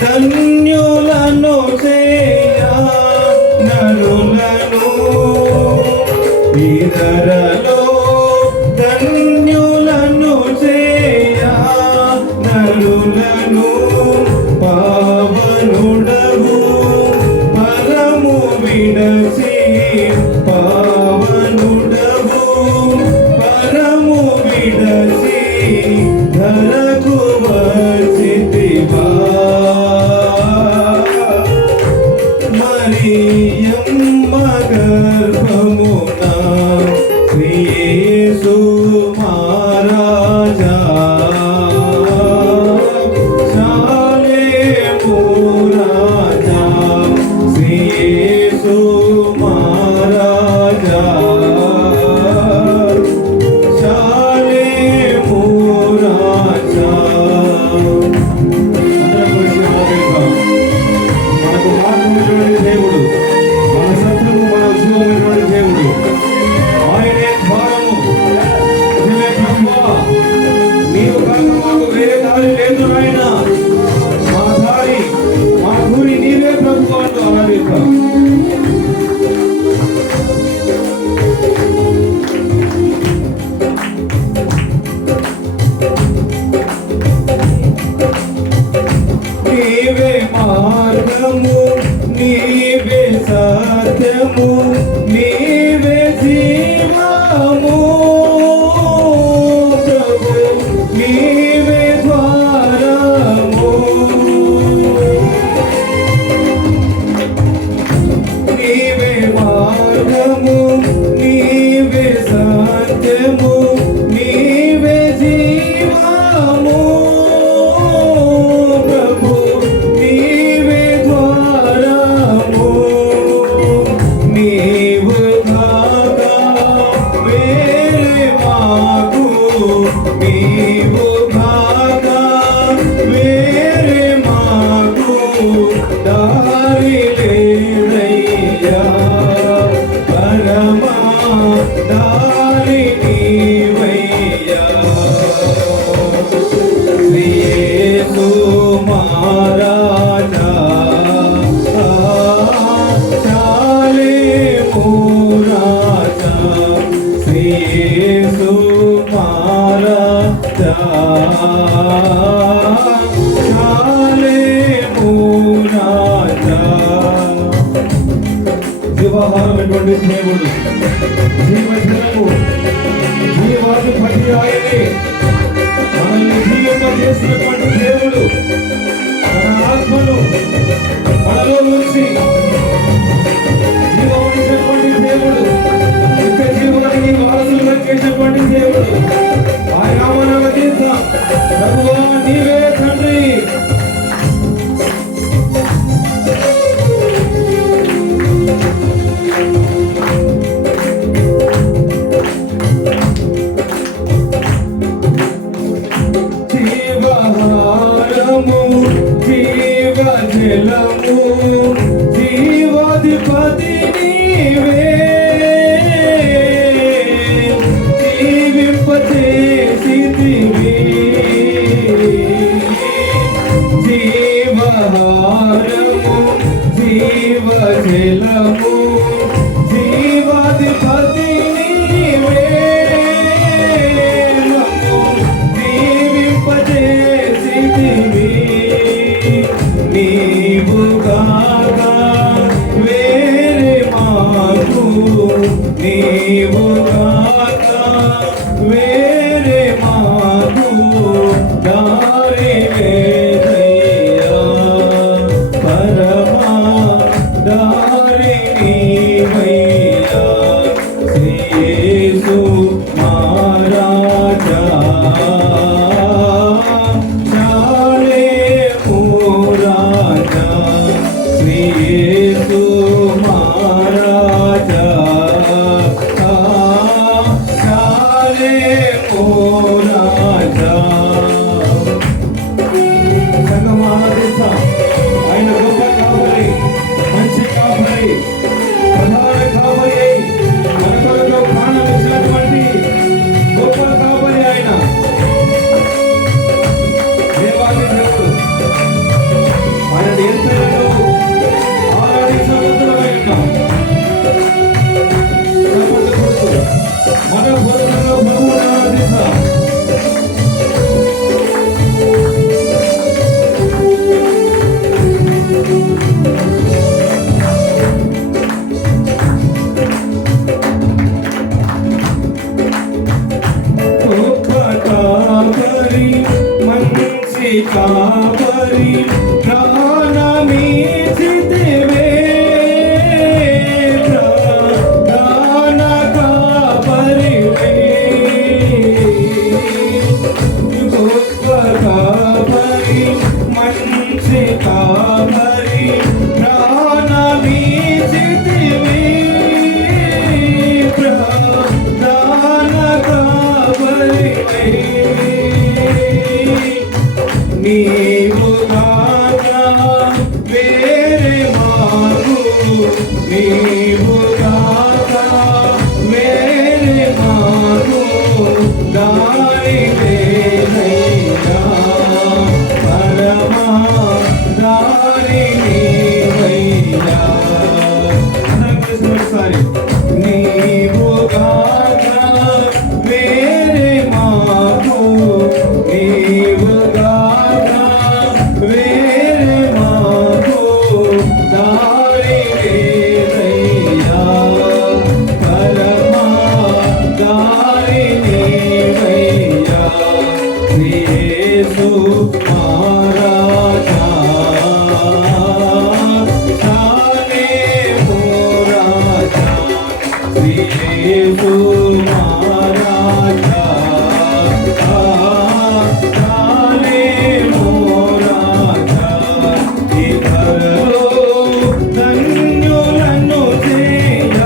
ధన్యులను చేయా నరులను ఇతరలో ధన్యులను చేయా నరులను పావనుడవు పరము విడసి పావనుడవు పరము విడసి ధరకు వచ్చితివా మరియమ్మ గర్భమున శ్రీ యేసు మహారాజా శాలేము రాజా శ్రీ యేసు మహారాజా శాలేము రాజా. మనకు మార్గమైనటువంటి దేవుడు, మన శత్రువు మన ఉద్యోగమైనటువంటి దేవుడు, ఆయనే ద్వారము. నిజమే ప్రభువా, నీవు కాక మాకు వేరే దారి లేదు నాయన, మా దారి మా గురి నీవే ప్రభువా అంటూ ఆరాధిస్తాం. నీవే మార్గము నీవే సత్యము నీవే జీవము ప్రభు నీవే ద్వారము నీవే మార్గము నీవే సత్యము నీవే జీవము ప్రభు నీవే ద్వారము నీవు కాక వేరే మాకు నీవు కాక వేరే మాకు దారి లేదయ్యా పరమా దారి నీవయ్యా శ్రీ యేసు మహారాజా శాలేము రాజా శ్రీ యేసు మహారాజా శాలేము రాజా. జీవాహారమైనటువంటి దేవుడు, జీవజలము, జీవాధిపతి ఆయనే. మనల్ని జీవింపజేసినటువంటి దేవుడు మన ఆత్మను మనలో నుంచి జీవమిచ్చినటువంటి దేవుడు, నిత్య జీవానికి వారసులుగా చేసినటువంటి దేవుడు. ఆయన నామమున తీద్దాం. ప్రభువా నీవే తండ్రి. జీవహారము జీవజలము జీవాధిపతి నీవే జీవింపచేసితివి. జీవహారము జీవజలము జీవాధిపతి నీవే జీవింపచేసితివి. నీవు కాక వేరే మాకు నీవు కాక వేరే మాకు దారి లేదయ్యా పరమా దారి కాపరి ప్రాణమీచితివే ప్రాణ కాపరివే గొప్ప కాపరి మంచి కాపరి ప్రాణమీచితివే ప్రాణ కాపరివే నీవు కాక వేరే మాకు నీవు కాక వేరే మాకు దారి లేదయ్యా పరమా దారి నీవయ్యా ఒకసారి నీవు కాక వేరే మాకు నీవు కాక వేరే మాకు దారి లేదయ్యా పరమా దారి నీవయ్యా యేసు మహారాజా సానే మోరాజా యేసు మహారాజా సానే మోరాజా ఇతరులు ధన్యులను చేయ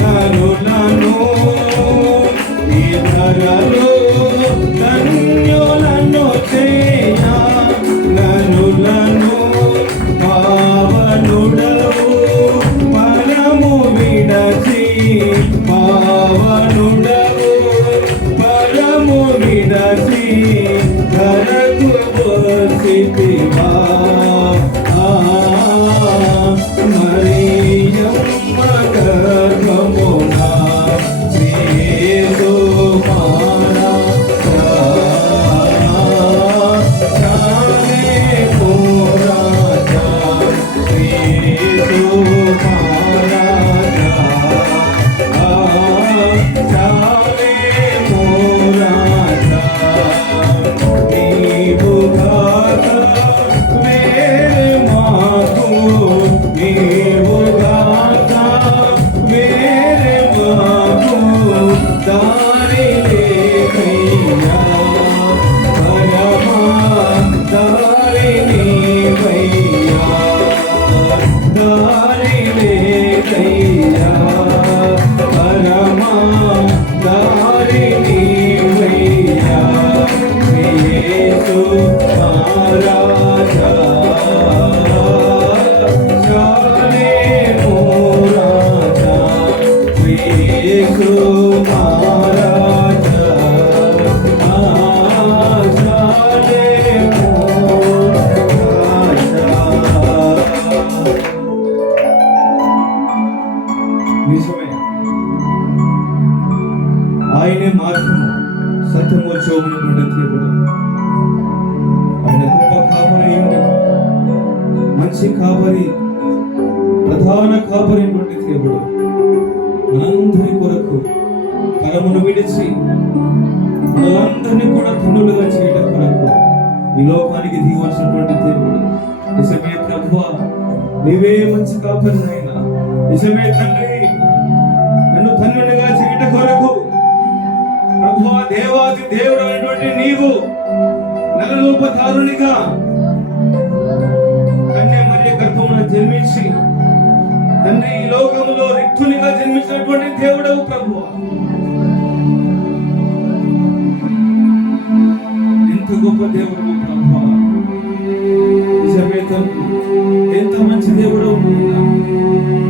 నరులను ఇతరులు ధన్యులను చేయ నరులను పావనుడవు పరము విడచి పావనుడవు పరము విడచి ధరకు పోసితివా మరియమ్మ గర్భమున యేసు మహారాజా సానే మోరాజా యేసు మహారాజా సానే మోరాజా నీవు కాక వేరే మాకు నీవు కాక వేరే మాకు దారి లేదయ్యా పరమా దారి నీవయ్యా దారి లేదయ్యా పరమా దారి నీవయ్యా యేసు మహారాజా సానే మోరాజా యేసు మహారాజా సానే మోరాజా నిజమే ఆయనే మార్గము సత్యము జీవమునటువంటి దేవుడు ఆయన గొప్ప కాపరి మంచి కాపరి ప్రధాన కాపరి అయినటువంటి దేవుడు మనందరి కొరకు పరమును విడిచి మనలందరినీ కూడా ధన్యులుగా చేయడం కొరకు ఈ లోకానికి దిగవలసినటువంటి దేవుడు నిజమే ప్రభువా నీవే మంచి కాపరి అయినా నిజమే తండ్రి నన్ను ధన్యులుగా చేయడం కొరకు ప్రభువా దేవాది దేవుడు అయినటువంటి నీవు నరరూపధారునిగా కన్య మరియ గర్భమున జన్మించి తండ్రి ఈ లోకములో రిక్తునిగా జన్మించినటువంటి దేవుడవు ప్రభువా ఎంత గొప్ప దేవుడవు ప్రభువా నిజమే తండ్రి ఎంత మంచి దేవుడవు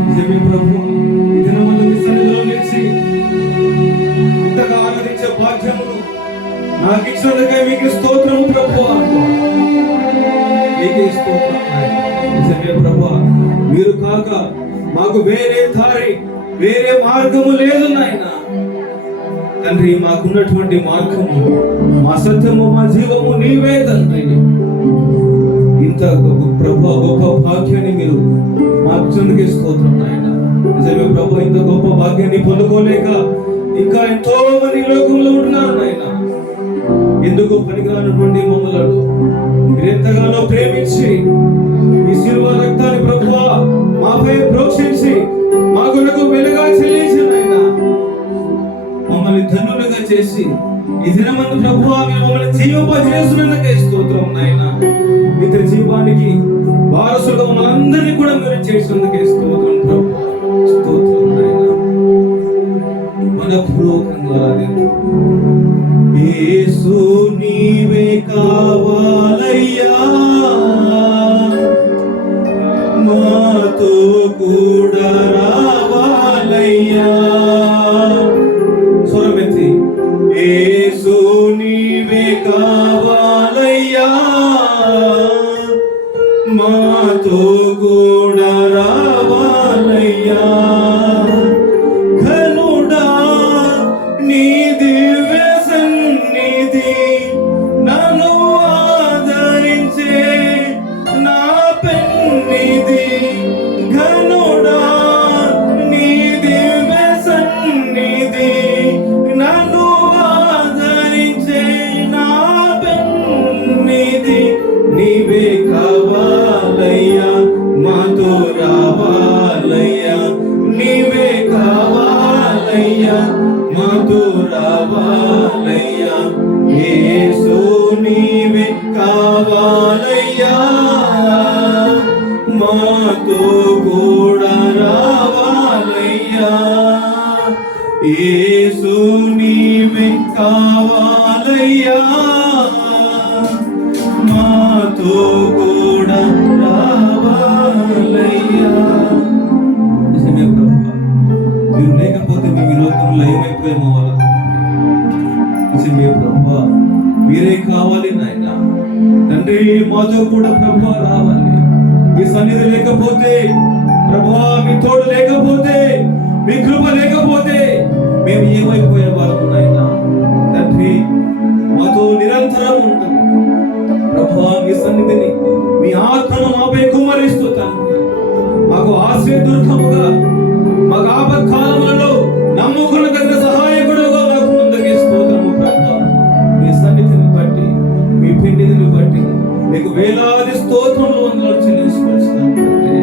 నిజమే ప్రభువా ఈ దినమున మీ సన్నిధిలో నిలిచి ఇంతగా ఆరాధించే భాగ్యమును నాకు ఇచ్చినందుకై మీకు స్తోత్రము ప్రభువా మీకే స్తోత్రం నిజమే ప్రభువా మీరు కాక మాకు వేరే దారి వేరే మార్గము లేదు నాయన తండ్రి మాకున్నటువంటి మార్గము మా సత్యము మా జీవము నీవే తండ్రి ఇంత ప్రభువా గొప్ప భాగ్యాన్ని మీరు మాకు చెందుకే స్తోత్రం నాయన నిజమే ప్రభువా ఇంత గొప్ప భాగ్యాన్ని పొందుకోలేక ఇంకా ఎంతో మంది లోకంలో ఉంటున్నారు నాయన ఎందుకు పనికిరానటువంటి మమ్మలను మీరు ఎంతగానో ప్రేమించి మీ శిలువ రక్తాన్ని ప్రభువా మాపై ప్రోక్షించి మా కొరకు వెలుగా చెల్లించిన ఆయన మమ్మల్ని ధన్యులుగా చేసి ఈ దినమందు ప్రభువా మీరు మమ్మల్ని జీవింపజేస్తున్నందుకే స్తోత్రం నాయన. ఇతర జీవానికి వారసులుగా మమ్మల్ని అందరినీ కూడా మీరు చేసినందుకే స్తోత్రం ప్రభు. స్తోత్రం నాయన. మనపూర్వకంగా యేసు నీవే కావాలయ్యా, మాతో కూడా రావాలయ్యా. స్వరమెత్తి యేసు నీవే కావాలయ్యా, మాతో కూడా రావాలయ్యా. ఘనుడా నీ దివ్య సన్నిధి నన్ను ఆదరించే నా పెన్నిధి. ఘనుడా నీ దివ్య సన్నిధి నన్ను ఆదరించే నా పెన్నిధి. నీవే కావాలయ్యా, మాతో రావాలయ్యా. నీవే కావాలయ్యా, మాతో రావాలయ్యా. యేసు నీవే కావాలయ్యా, మాతో కూడా రావాలయ్యా. యేసు నీవే కావాలయ్యా, మాతో కూడా రావాలయ్యా. నిజమే ప్రభువా, మీరు లేకపోతే మేము ఈ లోకంలో ఏమైపోయామో వాళ్ళ. నిజమే ప్రభువా, మీరే కావాలి నాయన. తండ్రి మాతో కూడా ప్రభువా రావాలి. మీ సన్నిధి లేకపోతే ప్రభువా, మీ తోడు లేకపోతే, మీ కృప లేకపోతే మేము ఏమైపోయే వాళ్ళము నాయన. తండ్రి మాతో నిరంతరం ఉంటుంది ప్రభువా. మీ సన్నిధిని మీ ఆత్మను మాపై కుమ్మరిస్తూ తండ్రి మాకు ఆశ్రయదుర్గముగా, మాకు ఆపత్కాలములలో నమ్ముకున్న దగ్గర సహాయకుడుగా మాకు ముందుకే స్తోత్రము ప్రభువా. మీ సన్నిధిని బట్టి, మీ పిండిని బట్టి మీకు వేలాది స్తోత్రములు వందనాలు చెల్లించుకొచ్చినాం తండ్రి.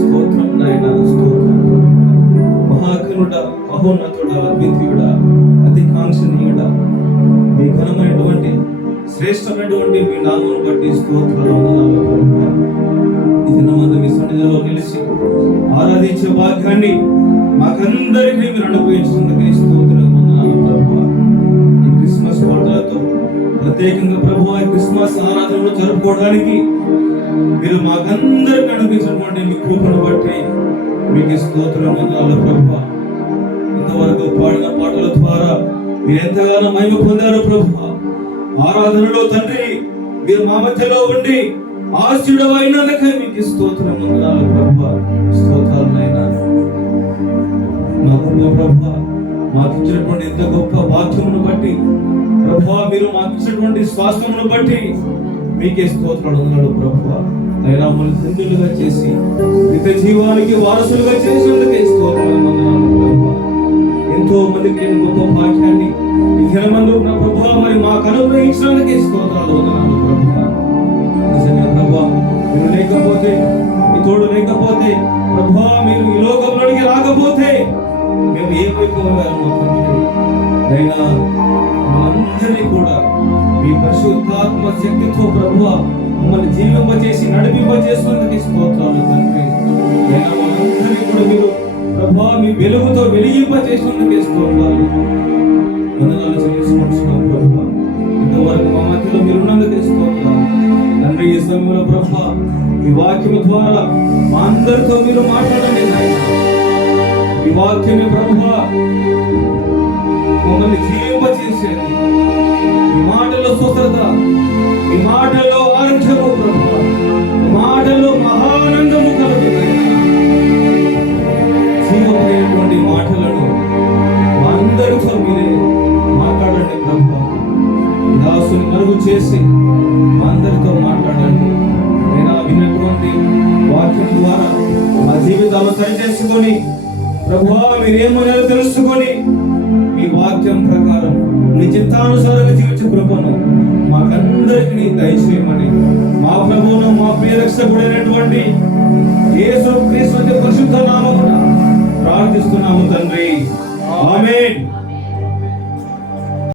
స్తోత్రం నాయన, స్తోత్రం. మహాకరుడా, మహోన్నతుడా, అద్వితీయుడా, అతి కాంక్షణీయుడా, మీ ఘనమైనటువంటి శ్రేష్టమైనటువంటి మీ నామమును బట్టి స్తోత్రాలు వందనాలు ప్రభువా. ఈ దినమందు మీ సన్నిధిలో నిలిచి ఆరాధించే భాగ్యాన్ని మాకందరికీ మీరు అనుగ్రహించినందుకే స్తోత్రాలు వందనాలు ప్రభువా. ఈ క్రిస్మస్ పండుగతో ప్రత్యేకంగా ప్రభువా ఈ క్రిస్మస్ ఆరాధనలు జరుపుకోవడానికి మీరు మాకందరికి అనుగ్రహించినటువంటి మీ కృపను బట్టి మీకు స్తోత్రం వందనాలు ప్రభువా. ఇంతవరకు పాడిన పాటల ద్వారా మీరు ఎంతగానో మహిమ పొందారు ప్రభువా. ఆరాధనలో తండ్రి మీరు మా మధ్యలో ఉండి ఆశీర్వాదం అయినందుకే మీకు స్తోత్రం వందనాలు ప్రభువా. స్తోత్రాలు నాయనా. మా గొప్ప ప్రభువా, మాకు ఇచ్చినటువంటి ఇంత గొప్ప వాక్యమును బట్టి ప్రభువా, మీరు మాకు ఇచ్చినటువంటి స్వాస్థ్యమును బట్టి మీకే స్తోత్రాలు వందనాలు ప్రభువా. అయినా మమ్మల్ని ధన్యులుగా చేసి నిత్య జీవానికి వారసులుగా చేసినందుకే స్తోత్రాలు వందనాలు ప్రభువా. ఎంతో మందికి నేను గొప్ప భాగ్యాన్ని ఈ దినమందు నా ప్రభువా మరి మాకు అనుగ్రహించినందుకే స్తోత్రాలు వందనాలు ప్రభువా. నిజంగా ప్రభువా, మీరు లేకపోతే, మీ తోడు లేకపోతే ప్రభువా, మీరు ఈ లోకంలోనికి రాకపోతే మేము ఏమైపోగలము తండ్రి. అయినా మనందరినీ కూడా మీ పరిశుద్ధాత్మ శక్తితో ప్రభువా మమ్మల్ని జీవింపజేసి నడిపింపజేసినందుకు స్తోత్రాలు తండ్రి. అయినా మనందరినీ కూడా మీరు ప్రభువా మీ వెలుగుతో వెలిగింపజేసినందుకు స్తోత్రాలు వందనాలు చెల్లించుకుంటున్నాం ప్రభువా. ఇంతవరకు మా మధ్యలో మీరు ఉన్నందుకు స్తోత్రాలు తండ్రి. ఈ సమయంలో ప్రభువా ఈ వాక్యం ద్వారా మా అందరితో మీరు మాట్లాడండి నాయనా. ఈ వాక్యమే ప్రభువా మమ్మల్ని జీవింపజేసేది. ఈ మాటల్లో స్వస్థత, ఈ మాటల్లో ఆరోగ్యము ప్రభువా, ఈ మాటల్లో మహానందము కలుగుతాయి. జీవమైనటువంటి మాటలను మా అందరితో మీరే మాట్లాడండి ప్రభువా. దాసుని మరుగు చేసి మా అందరితో మాట్లాడండి. నేను విన్నటువంటి వాక్యం ద్వారా మా జీవితాలు సరిచేసుకొని ప్రభువా మీరేమో తెలుసుకొని మీ వాక్యం ప్రకారం నీ చిత్తానుసారంగా జీవించే కృపను మాకందరికి నీ దయచేయమని మా ప్రభువును మా ప్రియ రక్షకుడైనటువంటి యేసు క్రీస్తు పరిశుద్ధ నామమున ప్రార్థిస్తున్నాము తండ్రి. ఆమేన్.